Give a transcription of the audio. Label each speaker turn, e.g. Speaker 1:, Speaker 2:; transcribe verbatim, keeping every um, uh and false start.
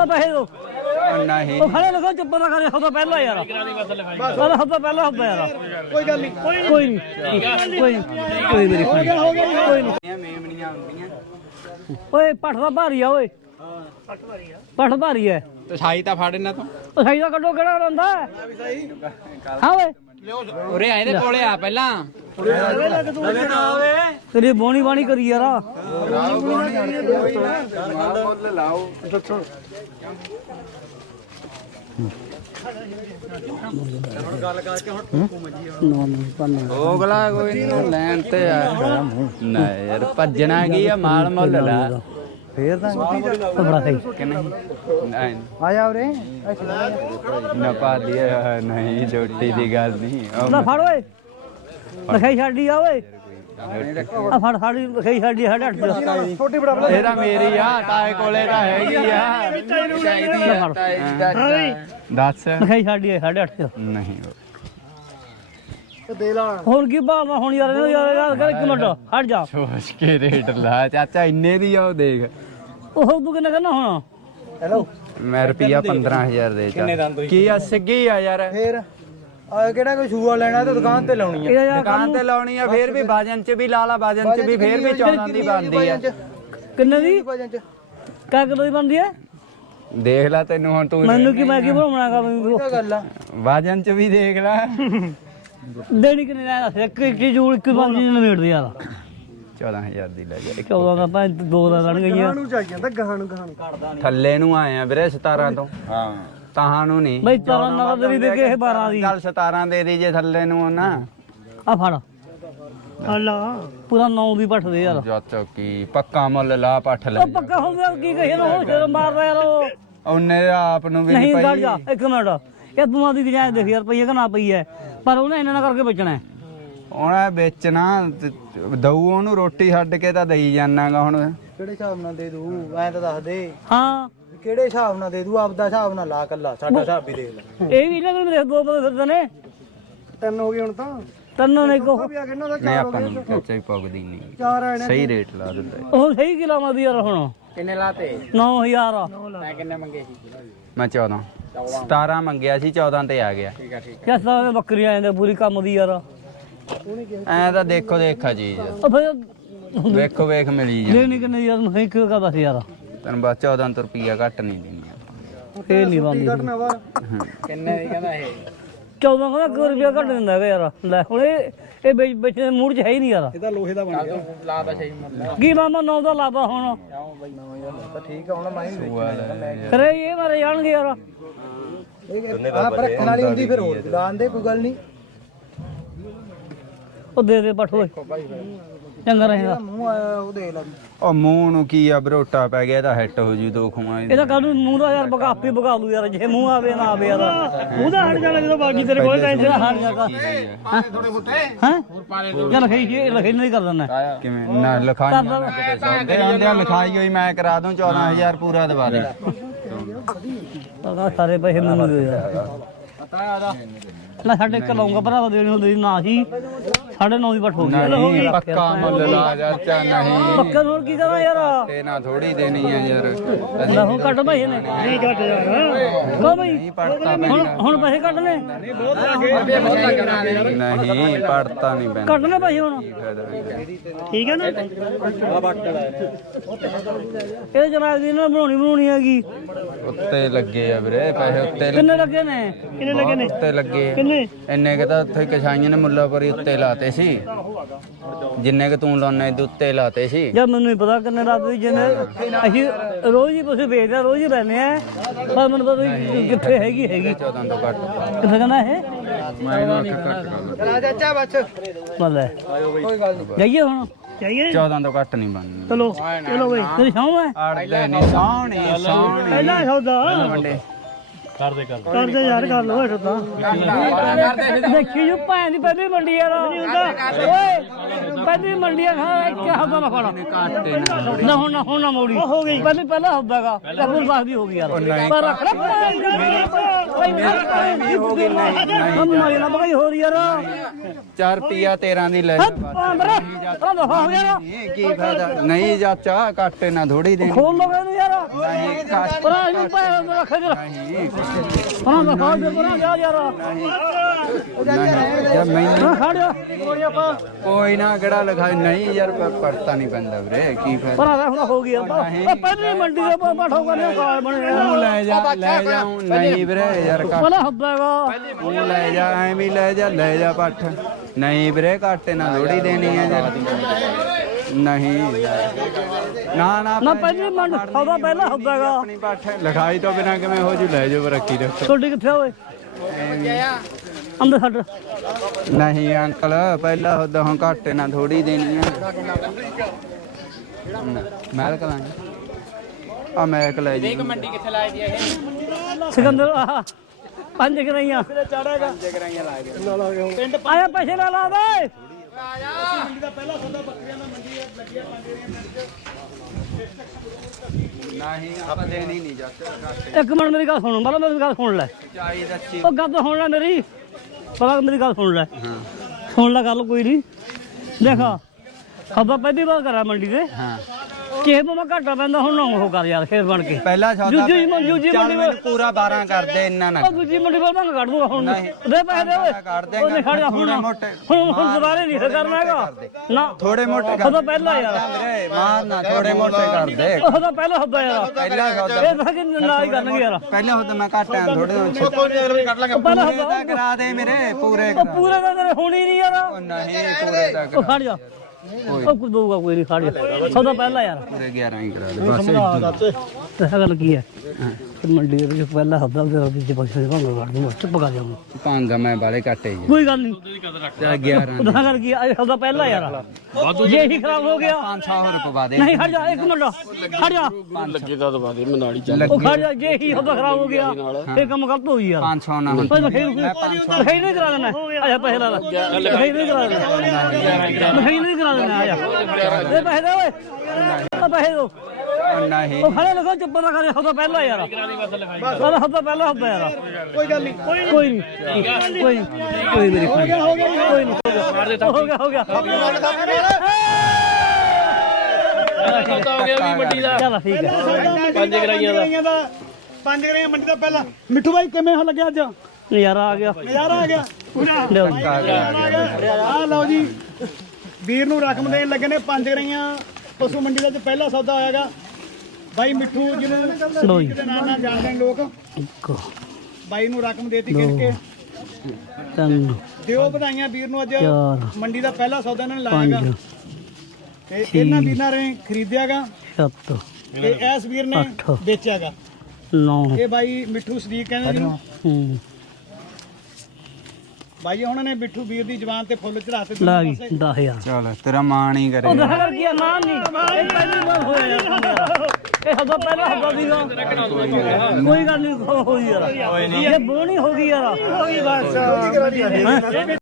Speaker 1: ਪੈਸੇ ਦੋ
Speaker 2: ਨਹੀਂ
Speaker 1: ਉਹ ਖੜੇ ਲਗੋ ਚੁੱਪ ਨਾ ਕਰੇ ਹੱਥੋਂ ਪਹਿਲਾਂ ਯਾਰ ਬਸ ਹੱਥੋਂ ਪਹਿਲਾਂ ਹੁੰਦਾ ਯਾਰ ਕੋਈ ਗੱਲ ਨਹੀਂ ਕੋਈ ਨਹੀਂ ਕੋਈ ਨਹੀਂ ਕੋਈ ਮੇਰੀ ਕੋਈ ਨਹੀਂ
Speaker 2: ਮੇਮਣੀਆਂ ਹੁੰਦੀਆਂ
Speaker 1: ਓਏ ਪੱਠ ਦਾ ਭਾਰੀ ਆ ਓਏ ਪੱਠ ਭਾਰੀ ਆ ਪੱਠ ਭਾਰੀ ਹੈ
Speaker 2: ਤੇ ਸਾਈ ਤਾਂ ਫੜ ਇਹਨਾਂ ਤੋਂ
Speaker 1: ਉਹ ਸਹੀ ਦਾ ਕੱਢੋ ਕਿਹੜਾ ਰੰਦਾ ਹਾਂ ਓਏ
Speaker 2: ਉਰੇ ਆਏ ਦੇ ਕੋਲੇ ਆ ਪਹਿਲਾਂ
Speaker 1: ਤੇਰੀ ਬੋਣੀ ਬਾਣੀ ਕਰੀ ਯਾਰ
Speaker 2: ਲਾਓ ਓਗਲਾ ਕੋਈ ਨਾ ਲੈਣ ਤੇ ਆ ਨਾ ਯਾਰ ਭੱਜਣਾ ਕੀ ਆ ਮਾਲ ਮੁੱਲ ਲਾ ਫੇਰ ਤਾਂ
Speaker 1: ਬੜਾ ਸਹੀ
Speaker 2: ਕਿ ਨਹੀਂ ਨਹੀਂ
Speaker 1: ਆ ਜਾ ਉਰੇ
Speaker 2: ਨਾ ਪਾ ਲਿਆ ਨਹੀਂ ਜੋਟੀ ਦੀ ਗੱਲ ਨਹੀਂ
Speaker 1: ਨਾ ਫੜ ਓਏ ਲਖਾਈ ਛੱਡੀ ਆ ਓਏ ਆ ਫੜ ਸਾਡੀ ਲਖਾਈ ਛੱਡੀ ਸਾਢੇ ਅੱਠ ਸੌ ਛੋਟੀ ਬੜਾ
Speaker 2: ਇਹਦਾ ਮੇਰੀ ਆ ਤਾਏ ਕੋਲੇ ਤਾਂ ਹੈਗੀ ਆ ਦੱਸ
Speaker 1: ਲਖਾਈ ਛੱਡੀ ਸਾਢੇ ਅੱਠ ਸੌ
Speaker 2: ਨਹੀਂ
Speaker 1: ਦੇ ਲਾ ਹੁਣ ਕੀ ਭਾਵਨਾ ਹੁਣ ਯਾਰ ਇਹਨੂੰ ਯਾਰ ਯਾਰ ਕਰ ਇੱਕ ਮਿੰਟ ਹਟ ਜਾ
Speaker 2: ਸੋਚ ਕੇ ਰੇਟ ਲਾ ਚਾਚਾ ਇੰਨੇ ਦੀ ਆ ਉਹ ਦੇਖ
Speaker 1: ਉਹ ਤੂੰ ਕਿੰਨੇ ਕਰਨਾ ਹੁਣ
Speaker 3: ਹੈਲੋ
Speaker 2: ਮੈਂ ਰੁਪਿਆ ਪੰਦਰਾਂ ਹਜ਼ਾਰ ਦੇ ਚਾ ਕੀ ਆ ਸਿੱਗੀ ਆ ਯਾਰ
Speaker 3: ਫੇਰ ਆ ਕਿਹੜਾ ਕੋਈ ਸ਼ੂਆ ਲੈਣਾ ਤੇ ਦੁਕਾਨ ਤੇ ਲਾਉਣੀ ਆ
Speaker 2: ਦੁਕਾਨ ਤੇ ਲਾਉਣੀ ਆ ਫੇਰ ਵੀ ਬਾਜਨ ਚ ਵੀ ਲਾ ਲਾ ਬਾਜਨ ਚ ਵੀ ਫੇਰ ਵੀ ਚੌਦਾਂ ਦੀ ਬਣਦੀ ਆ
Speaker 1: ਕਿੰਨੇ ਦੀ
Speaker 3: ਵਜਨ ਚ
Speaker 1: ਕਿਆ ਕਿਲੋ ਦੀ ਬਣਦੀ ਹੈ
Speaker 2: ਦੇਖ ਲੈ ਤੈਨੂੰ ਹੁਣ ਤੂੰ
Speaker 1: ਮੈਨੂੰ ਕੀ ਮੈਂ ਕੀ ਬਣਾਉਣਾਗਾ
Speaker 3: ਕੀ ਗੱਲ ਆ
Speaker 2: ਬਾਜਨ ਚ ਵੀ ਦੇਖ ਲੈ
Speaker 1: ਦੇਣੀ ਕਿੰਨੇ ਦਾ ਇੱਕ ਇੱਕ ਜੂਲ ਇੱਕ ਪੰਜ ਦੀ ਨਵੇੜਦੇ ਯਾਰ
Speaker 2: ਚੌਦਾਂ ਹਜ਼ਾਰ ਦੀ ਲੈ ਜਾ
Speaker 1: ਚੌਦਾਂ ਦਾ ਭਾਂ ਦੋ ਦਾ ਲੜ ਗਈਆਂ
Speaker 3: ਨੂੰ ਚਾਹੀਦਾ ਤਾਂ ਗਾਹਾਂ ਨੂੰ ਗਾਹਾਂ ਨੂੰ ਕੱਢਦਾ
Speaker 2: ਥੱਲੇ ਨੂੰ ਆਏ ਆ ਵੀਰੇ ਸਤਾਰਾਂ ਤੋਂ ਹਾਂ ਤਾਹਾਂ ਨੂੰ ਨਹੀਂ
Speaker 1: ਬਈ ਚਾਰਾਂ ਨਾਲ ਤੇਰੀ ਦੇ ਕੇ ਇਹ ਬਾਰਾਂ ਦੀ
Speaker 2: ਚੱਲ ਸਤਾਰਾਂ ਦੇ ਦੀ ਜੇ ਥੱਲੇ ਨੂੰ ਨਾ
Speaker 1: ਆ ਫੜ ਹਲਾ ਪੂਰਾ ਨੌ ਦੀ ਪੱਠ ਦੇ ਯਾਰ
Speaker 2: ਚਾਚਾ ਕੀ ਪੱਕਾ ਮੁੱਲ ਲਾ ਪੱਠ ਲੈ
Speaker 1: ਉਹ ਪੱਕਾ ਹੋ ਗਿਆ ਕੀ ਕਹੇ ਨਾ ਉਹ ਸ਼ੇਰ ਮਾਰਦਾ ਯਾਰ ਉਹ
Speaker 2: ਉਹਨੇ ਆਪ ਨੂੰ ਵੀ
Speaker 1: ਨਹੀਂ
Speaker 2: ਨਹੀਂ
Speaker 1: ਗੱਲ
Speaker 2: ਪਈ
Speaker 1: ਜਾ ਇੱਕ ਮਿੰਟ ਇਹ ਤੂੰ ਆਦੀ ਗਜਾਇ ਦੇਖ ਯਾਰ ਪਈ ਹੈ ਕਿ ਨਾ ਪਈ ਹੈ ਪਰ ਉਹਨੇ ਇਹਨਾਂ ਨਾਲ ਕਰਕੇ ਵੇਚਣਾ
Speaker 2: ਉਹਨੇ ਵੇਚਣਾ ਦਊ ਉਹਨੂੰ ਰੋਟੀ ਛੱਡ ਕੇ ਤਾਂ ਦਈ ਜਾਣਾਗਾ ਹੁਣ
Speaker 3: ਕਿਹੜੇ ਹਿਸਾਬ ਨਾਲ ਦੇ ਦੂ ਐਂ ਤਾਂ ਦੱਸ ਦੇ
Speaker 1: ਹਾਂ
Speaker 3: ਕਿਹੜੇ ਹਿਸਾਬ ਨਾਲ ਦੇ ਦੂ ਆਪਦਾ ਹਿਸਾਬ ਨਾਲ ਲਾ ਕੱਲਾ ਸਾਡਾ ਹਿਸਾਬ ਵੀ ਦੇਖ ਲੈ
Speaker 1: ਇਹ ਵੀ ਨਾ ਮੇਰੇ ਦੋ ਬੰਦੇ ਫਿਰਦੇ ਨੇ
Speaker 3: ਤਿੰਨ ਹੋ ਗਏ ਹੁਣ ਤਾਂ
Speaker 1: ਤੈਨੂੰ ਨਹੀਂ ਕੋ
Speaker 3: ਵੀ ਆ ਕਿੰਨਾ ਦਾ
Speaker 2: ਨਹੀਂ ਆਪਾਂ ਨੂੰ ਚਾਚਾ ਹੀ ਪੁੱਗਦੀ ਨਹੀਂ
Speaker 3: ਚਾਰ ਆਣੇ
Speaker 2: ਸਹੀ ਰੇਟ ਲਾ ਦਿੰਦਾ
Speaker 1: ਉਹ ਸਹੀ ਕਿਲਾ ਮਾਦੀ ਯਾਰ ਹੁਣ
Speaker 3: ਕਿੰਨੇ ਲਾਤੇ
Speaker 1: ਨੌ ਹਜ਼ਾਰ
Speaker 3: ਮੈਂ ਕਿੰਨੇ ਮੰਗੇ ਸੀ
Speaker 2: ਮੈਂ ਚੌਦਾਂ ਸਤਾਰਾਂ ਮੰਗਿਆ ਸੀ ਚੌਦਾਂ ਤੇ ਆ ਗਿਆ
Speaker 3: ਠੀਕ ਆ ਠੀਕ
Speaker 1: ਕਿਸ ਤਰ੍ਹਾਂ ਬੱਕਰੀਆਂ ਆਂਦੇ ਪੂਰੀ ਕੰਮ ਦੀ ਯਾਰ
Speaker 2: ਐ ਤਾਂ ਦੇਖੋ ਦੇਖਾ ਚੀਜ਼
Speaker 1: ਉਹ ਫਿਰ
Speaker 2: ਵੇਖੋ ਵੇਖ ਮਿਲੀ ਜਾ
Speaker 1: ਲੈਣੀ ਕਿੰਨੇ ਯਾਰ ਨਹੀਂ ਕਿਉਂ ਕਰਦਾ ਸੀ ਯਾਰ
Speaker 2: ਤੈਨੂੰ ਬਸ ਚੌਦਾਂ ਤੋਂ ਰੁਪਈਆ ਘੱਟ ਨਹੀਂ ਦੇਣੀ ਆਪਾਂ
Speaker 1: ਇਹ ਨਹੀਂ ਬੰਦੀ
Speaker 3: ਕਿੰਨੇ ਦੀ ਕਹਿੰਦਾ ਇਹ
Speaker 1: ਚੌਦਾਂ ਕਹਿੰਦਾ ਕਿਉਂ ਰੁਪਇਆ ਘੱਟ ਦਿੰਦਾ ਹੈਗਾ ਯਾਰ ਲੈ ਹੁਣ ਇਹ ਇਹ ਵਿੱਚ ਵਿੱਚ ਦੇ ਮੂਡ 'ਚ ਹੈ ਹੀ ਨਹੀਂ ਯਾਰ
Speaker 3: ਇਹਦਾ ਲੋਹੇ ਦਾ ਬਣ ਗਿਆ ਲਾਦਾ ਸਹੀ ਮੁੱਲ
Speaker 1: ਕੀ ਮਾਮਾ ਨੌ ਦਾ ਲਾਦਾ ਹੁਣ
Speaker 3: ਆਓ ਬਾਈ ਨੌ ਹਜ਼ਾਰ ਤਾਂ ਠੀਕ ਆ ਹੁਣ ਮੈਂ ਹੀ
Speaker 1: ਫਿਰ ਇਹ ਮਾਰੇ ਜਾਣਗੇ ਯਾਰ
Speaker 3: ਆ ਪਰ ਰੱਖਣ ਵਾਲੀ ਹੁੰਦੀ ਫਿਰ ਹੋਰ ਲਾਣ ਦੇ ਕੋਈ ਗੱਲ ਨਹੀਂ
Speaker 1: ਉਹ ਦੇ ਦੇ ਪਠ ਓਏ ਚੰਗਾ ਰਹੇਗਾ
Speaker 3: ਮੂੰਹ ਆਇਆ ਉਹ ਦੇ ਲਾ
Speaker 2: ਉਹ ਮੂੰਹ ਨੂੰ ਕੀ ਆ ਬਰੋਟਾ ਪੈ ਗਿਆ ਇਹਦਾ ਹਿੱਟ ਹੋ ਜੂ ਦੋ ਖੂਆਂ
Speaker 1: ਇਹਦਾ ਕਾਹਨੂੰ ਮੂੰਹ ਦਾ ਯਾਰ ਬਗਾ ਆਪੇ ਬਗਾ ਲੂ ਯਾਰ ਜੇ ਮੂੰਹ ਆਵੇ ਨਾ ਆਵੇ ਯਾਰ ਮੂੰਹ ਦਾ ਹਟ ਜਾਣਾ ਜਦੋਂ ਬਾਕੀ ਤੇਰੇ ਕੋਲ ਟੈਨਸ਼ਨ ਹਟ ਜਾਗਾ ਥੋੜੇ ਬੁੱਤੇ ਹੈ ਹੋਰ ਪਾਲੇ ਦੋ ਯਾਰ ਲਖਾਈ ਜੀ ਲਖਾਈ ਨਹੀਂ ਕਰ ਦਿੰਦਾ
Speaker 2: ਕਿਵੇਂ ਨਾ ਲਿਖਾਈਆਂ ਨਾ ਕਿਤੇ ਸੌਦੇ ਆਂਦੇ ਲਿਖਾਈ ਹੋਈ ਮੈਂ ਕਰਾ ਦੂੰ ਚੌਦਾਂ ਹਜ਼ਾਰ ਪੂਰਾ ਦਵਾ ਦੇ
Speaker 1: ਪਤਾ ਸਾਰੇ ਪੈਸੇ ਮੈਨੂੰ ਦੇ ਯਾਰ ਨਾ ਸਾਡੇ ਇੱਕ ਲਾਉਂਗਾ ਭਰਾਵਾ ਦੇਣੀ ਹੁੰਦੀ ਨਾ ਸੀ ਸਾਢੇ ਨੌ ਦੀ ਪੱਠ ਹੋ ਗਈ
Speaker 2: ਨਹੀਂ ਪੱਕਾ ਮੁੱਲ ਲਾ ਚਾਚਾ ਨਹੀਂ
Speaker 1: ਪੱਕਾ ਹੋਰ ਕੀ ਕਰਾਂ ਯਾਰ
Speaker 2: ਤੇ ਨਾ ਥੋੜੀ ਦੇਣੀ ਆ ਯਾਰ
Speaker 1: ਲੈ ਹੁਣ ਕੱਟ ਭਾਈ ਨੇ ਨਹੀਂ ਕੱਟ ਯਾਰ ਕੋ ਭਾਈ
Speaker 2: ਨਹੀਂ ਪੜਤਾ
Speaker 1: ਹੁਣ ਹੁਣ ਪੈਸੇ ਕੱਢ ਨੇ
Speaker 2: ਨਹੀਂ ਪੜਤਾ ਨਹੀਂ ਪੈਂਦਾ
Speaker 1: ਕੱਢ ਨੇ ਭਾਈ ਹੁਣ ਠੀਕ ਹੈ ਨਾ ਇਹ ਜਨਾਬ ਦੀ ਨਾ ਬਣਾਉਣੀ ਬਣਾਉਣੀ ਹੈਗੀ
Speaker 2: ਉੱਤੇ ਲੱਗੇ ਆ ਵੀਰੇ ਪੈਸੇ ਉੱਤੇ
Speaker 1: ਕਿੰਨੇ ਲੱਗੇ ਨੇ ਕਿੰਨੇ ਲੱਗੇ ਨੇ
Speaker 2: ਉੱਤੇ ਲੱਗੇ
Speaker 1: ਕਿੰਨੇ
Speaker 2: ਇੰਨੇ ਕਿ ਤਾਂ ਉੱਥੇ ਕਛਾਈਆਂ ਨੇ ਮੁੱਲਾਪੁਰੀ ਉੱਤੇ ਲਾਤੇ ਸੀ ਜਿੰਨੇ ਕਿ ਤੂੰ ਲਾਉਣਾ ਇਹਦੇ ਉੱਤੇ ਲਾਤੇ ਸੀ
Speaker 1: ਯਾਰ ਮੈਨੂੰ ਨਹੀਂ ਪਤਾ ਕਿੰਨੇ ਰਾਤ ਦੀ ਜਿੰਨੇ ਅਸੀਂ ਰੋਜ਼ ਹੀ ਤੁਸੀਂ ਵੇਚਦੇ ਆ ਰੋਜ਼ ਹੀ ਲੈਨੇ ਆ ਪਰ ਮੈਨੂੰ ਪਤਾ ਨਹੀਂ ਕਿੱਥੇ ਹੈਗੀ ਹੈਗੀ
Speaker 2: ਚੌਦਾਂ ਤੋਂ ਘੱਟ
Speaker 1: ਕਿੱਥੇ ਕਹਿੰਦਾ ਇਹ
Speaker 2: ਮੈਂ ਇਹਨੂੰ ਆਖਿਆ ਘੱਟ ਕਰ
Speaker 3: ਚਲਾ ਚਾਚਾ ਬੱਚ
Speaker 1: ਮੱਲੇ
Speaker 3: ਕੋਈ ਗੱਲ ਨਹੀਂ
Speaker 1: ਜਾਈਏ ਹੁਣ ਜਾਈਏ
Speaker 2: ਚੌਦਾਂ ਤੋਂ ਘੱਟ ਨਹੀਂ ਬਣਨੀ
Speaker 1: ਚਲੋ ਚਲੋ ਬਈ ਤੇਰੀ ਸ਼ਾਮ ਹੈ
Speaker 2: ਅੜਦੇ ਨਹੀਂ ਸੌਣੀ ਸੌਣੀ
Speaker 1: ਪਹਿਲਾਂ ਸੌਦਾ
Speaker 2: ਵੱਡੇ
Speaker 1: ਕਰਦੇ ਕਰਦੇ ਕਰਦੇ ਯਾਰ ਕਰ ਲੋ ਇਹ ਤਾਂ ਦੇਖੀ ਜੂ ਭੈਣ ਦੀ ਪਹਿਲੀ ਮੰਡੀ ਯਾਰ ਓਏ ਪਹਿਲੀ ਮੰਡੀ ਆ ਖਾ ਇੱਕ ਹੱਥ ਨਾ ਫੜਾ ਨਾ ਹੁਣ ਨਾ ਹੁਣ ਨਾ ਮੋੜੀ ਹੋ ਗਈ ਪਹਿਲੀ ਪਹਿਲਾ ਹੱਦਾਗਾ ਕਬੂਲ ਬਾਸ ਦੀ ਹੋ ਗਈ ਯਾਰ ਪਰ ਰੱਖ ਲੈ
Speaker 2: ਵੀ ਹੋ ਗਈ ਨਹੀਂ ਨਹੀਂ
Speaker 1: ਮਾਰੀ ਨਾ ਬਗਾਈ ਹੋ ਰਹੀ ਯਾਰ
Speaker 2: ਚਾਰ ਰੁਪਿਆ ਤੇਰਾਂ ਦੀ ਲੈ
Speaker 1: ਪੰਦਰਾਂ ਦਫਾ ਹੋ ਗਿਆ
Speaker 2: ਇਹ ਕੀ ਫਾਇਦਾ ਨਹੀਂ ਚਾਚਾ ਘਾਟੇ ਨਾ ਥੋੜੀ ਦੇਣੀ
Speaker 1: ਖੋਲ ਲੋ ਇਹਨੂੰ ਯਾਰ
Speaker 2: ਨਹੀਂ ਘਾਟ
Speaker 1: ਪਰਾਂ ਇਹਨੂੰ ਪੈਸੇ ਰੱਖ ਦੇ
Speaker 2: ਨਹੀਂ
Speaker 1: ਪਰਾਂ ਦਾ ਖਾ ਦੇ ਪਰਾਂ ਜਾ ਯਾਰ
Speaker 2: ਨਹੀਂ ਯਾਰ ਮੈਨੂੰ
Speaker 1: ਖੜ ਜਾ
Speaker 2: ਕੋਈ ਨਾ ਕਿਹੜਾ ਲਿਖਾ ਨਹੀਂ ਯਾਰ ਪੜਤਾ ਨਹੀਂ ਪੈਂਦਾ ਵੀਰੇ ਕੀ ਫਾਇਦਾ
Speaker 1: ਪਰਾਂ ਦਾ ਹੁਣ ਹੋ ਗਈ ਯਾਰ ਉਹ ਪਹਿਲੀ ਮੰਡੀ ਦੇ ਬਾਠੋ ਕਰਨੇ ਕਾਲ ਬਣੇ
Speaker 2: ਤੂੰ ਲੈ ਜਾ ਲੈ ਜਾ ਊਂ ਨਹੀਂ ਵੀਰੇ ਯਾਰ ਘੱਟ
Speaker 1: ਪਹਿਲਾ ਹੱਦਾਗਾ
Speaker 2: ਤੂੰ ਲੈ ਜਾ ਐਵੇਂ ਹੀ ਲੈ ਜਾ ਲੈ ਜਾ ਪੱਠ ਨਹੀਂ ਵੀਰੇ ਘਾਟੇ ਨਾ ਥੋੜੀ ਦੇਣੀ ਹੈ ਯਾਰ ਨਹੀਂ ਨਾ ਨਾ
Speaker 1: ਨਾ ਪਹਿਲੀ ਮੰਡ ਸੌਦਾ ਪਹਿਲਾ ਹੱਦਾਗਾ
Speaker 2: ਆਪਣੀ ਪੱਠ ਲਿਖਾਈ ਤੋਂ ਬਿਨਾ ਕਿਵੇਂ ਹੋ ਜੂ ਲੈ ਜਾ ਰੱਖੀ ਰੱਖ
Speaker 1: ਛੋਟੀ ਕਿੱਥੇ ਓਏ ਅੰਦਰ ਛੱਡ
Speaker 2: ਨਹੀਂ ਅੰਕਲ ਪਹਿਲਾ ਹੁੰਦਾ ਹੁਣ ਘਾਟੇ ਨਾ ਥੋੜੀ ਦੇਣੀ ਹੈ ਮੈਂ ਕਲਾਂਗਾ ਆ ਮੈਂ ਲੈ ਜੀ
Speaker 4: ਮੰਡੀ ਕਿੱਥੇ ਲਾਈ ਦੀ ਇਹ
Speaker 1: ਸਿਕੰਦਰ ਆਹ ਪੰਜ ਕਰਾਈਆਂ
Speaker 3: ਚਾੜਾਗਾ
Speaker 2: ਪੰਜ ਕਰਾਈਆਂ ਲਾ ਦੇ
Speaker 1: ਆਇਆ ਪੈਸੇ ਲਾ ਲਾ ਦੇ
Speaker 3: ਮੰਡੀ ਦਾ ਪਹਿਲਾ ਸੌਦਾ ਬੱਕਰੀਆਂ ਦਾ ਮੰਡੀ ਲੱਗਿਆ
Speaker 2: ਨਹੀਂ ਆਪਾਂ ਦੇਣੀ ਨਹੀਂ ਜੱਟ
Speaker 1: ਇੱਕ ਮਿੰਟ ਮੇਰੀ ਗੱਲ ਸੁਣ ਮਤਲਬ ਮੇਰੀ ਗੱਲ ਸੁਣ ਲੈ
Speaker 2: ਚਾਈ ਦੱਸੀ
Speaker 1: ਉਹ ਗੱਲ ਤਾਂ ਸੁਣ ਲੈ ਮੇਰੀ ਪਰ ਮੇਰੀ ਗੱਲ ਸੁਣ ਲੈ ਸੁਣ ਲੈ ਗੱਲ ਕੋਈ ਨਹੀਂ ਦੇਖਾ ਖਬਰ ਪਹਿਲੀ ਵਾਰ ਕਰਾਂ ਮੰਡੀ ਤੇ
Speaker 2: ਹਾਂ
Speaker 1: ਕਿਸੇ ਤੋਂ ਮੈਂ ਘਾਟਾ ਪੈਂਦਾ ਹੁਣ ਨਾ ਉਹ ਕਰ ਯਾਰ ਫੇਰ ਬਣ ਕੇ
Speaker 2: ਪਹਿਲਾ ਸੌਦਾ
Speaker 1: ਦੂਜੀ ਮੰਡੀ ਦੂਜੀ
Speaker 2: ਚੱਲ
Speaker 1: ਮੰਡੀ
Speaker 2: ਮੈਨੂੰ ਪੂਰਾ ਬਾਰਾਂ ਕਰ ਦੇ ਇੰਨਾ ਨਾ
Speaker 1: ਉਹ ਦੂਜੀ ਮੰਡੀ ਵੱਲ ਮੈਂ ਕੱਢ ਦੂੰਗਾ ਹੁਣ ਦੇ ਪੈਸੇ ਦੇ ਓਏ
Speaker 2: ਕੱਢ ਦੇਂਗਾ
Speaker 1: ਉਹਨੇ ਖੜ ਜਾ ਹੁਣ
Speaker 2: ਥੋੜੇ ਮੋਟੇ
Speaker 1: ਹੁਣ ਹੁਣ ਦੁਬਾਰੇ ਨਹੀਂ ਕਰਨਾ ਹੈਗਾ ਨਾ
Speaker 2: ਥੋੜੇ ਮੋਟੇ
Speaker 1: ਉਹ ਤਾਂ ਪਹਿਲਾਂ ਯਾਰ
Speaker 2: ਵੀਰੇ ਮਾਰ ਨਾ ਥੋੜੇ ਮੋਟੇ ਕਰ ਦੇ
Speaker 1: ਉਹ ਤਾਂ ਪਹਿਲਾਂ ਹੁੰਦਾ ਯਾਰ
Speaker 2: ਪਹਿਲਾ ਸੌਦਾ
Speaker 1: ਇਹ ਤਾਂ ਕਿ ਨਾ ਹੀ ਕਰਨਗੇ ਯਾਰ
Speaker 2: ਪਹਿਲਾ ਹੁੰਦਾ ਮੈਂ ਘਾਟਾਂ ਥੋੜੇ
Speaker 1: ਉਹ ਪਹਿਲਾਂ
Speaker 2: ਪੂਰੇ ਦਾ ਕਰਾ ਦੇ ਮੇਰੇ ਪੂਰੇ
Speaker 1: ਉਹ ਪੂਰੇ ਦਾ ਤੇਰੇ ਹੋਣੀ ਨਹੀਂ ਯਾਰ
Speaker 2: ਉਹ ਨਹੀਂ ਪੂਰੇ ਦਾ
Speaker 1: ਉਹ ਖੜ ਜਾ ਉਹ ਕੁਝ ਦਊਗਾ ਕੋਈ ਨਹੀਂ ਖੜ ਜਾ ਸੌਦਾ ਪਹਿਲਾਂ ਯਾਰ
Speaker 2: ਪੂਰੇ ਗਿਆਰਾਂ ਹੀ ਕਰਾ ਦੇ ਬਸ
Speaker 1: ਤੇ ਇਹ ਗੱਲ ਕੀ ਹੈ ਮੰਡੀ ਦੇ ਵਿੱਚ ਪਹਿਲਾਂ ਹੱਦਾਂ ਦੇ ਵਿੱਚ ਪੈਸੇ ਭੰਗ ਕੱਢ ਦੂੰਗਾ ਚੁੱਪ ਕਰ ਜਾਊਂਗਾ
Speaker 2: ਪੰਗਾ ਮੈਂ ਬਾਲੇ ਘਾਟੇ ਜੀ
Speaker 1: ਕੋਈ ਗੱਲ ਨਹੀਂ
Speaker 2: ਚੱਲ ਗਿਆਰਾਂ
Speaker 1: ਉਹਦਾ ਕਰ ਕੀ ਅੱਜ ਸੌਦਾ ਪਹਿਲਾਂ ਯਾਰ ਜੇ ਹੀ ਖਰਾਬ ਹੋ ਗਿਆ
Speaker 2: ਪੰਜ ਸੌ ਰੁਪਏ ਪਾ ਦੇ
Speaker 1: ਨਹੀਂ ਖੜ ਜਾ ਇੱਕ ਮਿੰਟ ਖੜ ਜਾ
Speaker 4: ਲੱਗੇ ਦਾ ਦਵਾ ਦੇ ਮਨਾਲੀ ਚੱਲ
Speaker 1: ਉਹ ਖੜ ਜਾ ਜੇ ਹੀ ਸੌਦਾ ਖਰਾਬ ਹੋ ਗਿਆ ਇਹ ਕੰਮ ਗਲਤ ਹੋਈ ਯਾਰ
Speaker 2: ਪੰਜ ਸੌ ਨਾ
Speaker 1: ਭਾਈ ਲਖਾਈ ਲਖਾਈ ਨਹੀਂ ਕਰਾ ਦੇਣਾ ਆਜਾ ਪੈਸੇ ਲਾ ਲੈ ਲਖਾਈ ਨਹੀਂ ਕਰਾ ਦੇਣਾ ਲਖਾਈ ਨਹੀਂ ਕਰਾ ਦੇਣਾ ਆਜਾ ਇਹ ਪੈਸੇ ਦੇ ਓਏ ਉਹ ਪੈਸੇ ਦੋ
Speaker 2: ਨਹੀਂ
Speaker 1: ਉਹ ਖੜੇ ਲਗੋ ਚੁੱਪ ਨਾ ਕਰੇ ਸੌਦਾ ਪਹਿਲਾਂ ਯਾਰ ਸੌਦਾ ਸੌਦਾ ਪਹਿਲਾਂ ਹੁੰਦਾ ਯਾਰ
Speaker 3: ਕੋਈ ਗੱਲ ਨਹੀਂ
Speaker 1: ਕੋਈ ਨਹੀਂ ਕੋਈ ਨਹੀਂ ਕੋਈ ਮੇਰੀ ਹੋ ਗਿਆ ਹੋ ਗਿਆ ਕੋਈ ਨਹੀਂ ਹੋ ਗਿਆ ਹੋ ਗਿਆ
Speaker 4: ਸੌਦਾ ਹੋ ਗਿਆ ਵੀ ਮੰਡੀ ਦਾ
Speaker 1: ਚਲ ਠੀਕ ਹੈ
Speaker 3: ਪੰਜ ਗਰਾਈਆਂ ਦਾ ਪੰਜ ਗਰਾਈਆਂ ਮੰਡੀ ਦਾ ਪਹਿਲਾ ਮਿੱਠੂ ਬਾਈ ਕਿਵੇਂ ਹੋ ਲੱਗਿਆ ਅੱਜ
Speaker 1: ਨਜ਼ਾਰਾ ਆ ਗਿਆ
Speaker 3: ਨਜ਼ਾਰਾ ਆ ਗਿਆ ਪੂਰਾ
Speaker 1: ਲਿਓ ਜੀ
Speaker 3: ਆ ਲਓ ਜੀ ਵੀਰ ਨੂੰ ਰਕਮ ਦੇਣ ਲੱਗੇ ਨੇ ਪੰਜ ਗਰਾਈਆਂ ਪਸ਼ੂ ਮੰਡੀ ਦਾ ਅੱਜ ਪਹਿਲਾ ਸੌਦਾ ਹੋਇਆਗਾ ਬਾਈ ਮਿੱਠੂ ਜਿਹਨੂੰ
Speaker 1: ਲਓ ਜੀ
Speaker 3: ਦੇ ਨਾਂ ਨਾਲ ਜਾਣਦੇ ਨੇ ਲੋਕ
Speaker 1: ਇੱਕ
Speaker 3: ਬਾਈ ਨੂੰ ਰਕਮ ਦੇਤੀ ਗਿਣ ਕੇ
Speaker 1: ਤਿੰਨ
Speaker 3: ਦਿਓ ਵਧਾਈਆਂ ਵੀਰ ਨੂੰ ਅੱਜ
Speaker 1: ਚਾਰ
Speaker 3: ਮੰਡੀ ਦਾ ਪਹਿਲਾ ਸੌਦਾ ਇਹਨਾਂ ਨੇ ਲਾਇਆਗਾ
Speaker 1: ਪੰਜ
Speaker 3: ਤੇ ਇਹਨਾਂ ਵੀਰਾਂ ਨੇ ਖਰੀਦਿਆਗਾ
Speaker 1: ਸੱਤ
Speaker 3: ਤੇ ਇਸ ਵੀਰ ਨੇ
Speaker 1: ਅੱਠ।
Speaker 3: ਵੇਚਿਆਗਾ
Speaker 1: ਨੌ
Speaker 3: ਇਹ ਬਾਈ ਮਿੱਠੂ ਸਦੀਕ ਕਹਿੰਦੇ ਜਿਹਨੂੰ
Speaker 1: ਹੂੰ
Speaker 3: ਬਾਈ ਉਹਨਾਂ ਨੇ ਮਿੱਠੂ ਵੀਰ ਦੀ ਜ਼ਬਾਨ ਤੇ ਫੁੱਲ ਚੜਾਤੇ
Speaker 1: ਲਾ ਗਈ ਦਸ ਹਜ਼ਾਰ
Speaker 2: ਚਲ ਤੇਰਾ ਮਾਣ ਹੀ ਕਰੇ
Speaker 1: ਉਹ ਦਸ ਹਜ਼ਾਰ ਕੀ ਨਾ ਨਹੀਂ ਇਹ ਪਹਿਲੀ ਵਾਰ ਹੋਇਆ ਯਾਰ ਇਹ ਸੌਦਾ ਪਹਿਲਾਂ ਹੁੰਦਾ ਸੀਗਾ ਕੋਈ ਗੱਲ ਨਹੀਂ ਹੋਈ ਯਾਰ ਇਹ ਬੋਣੀ ਹੋ ਗਈ ਯਾਰ ਹੋ ਗਈ ਬਸ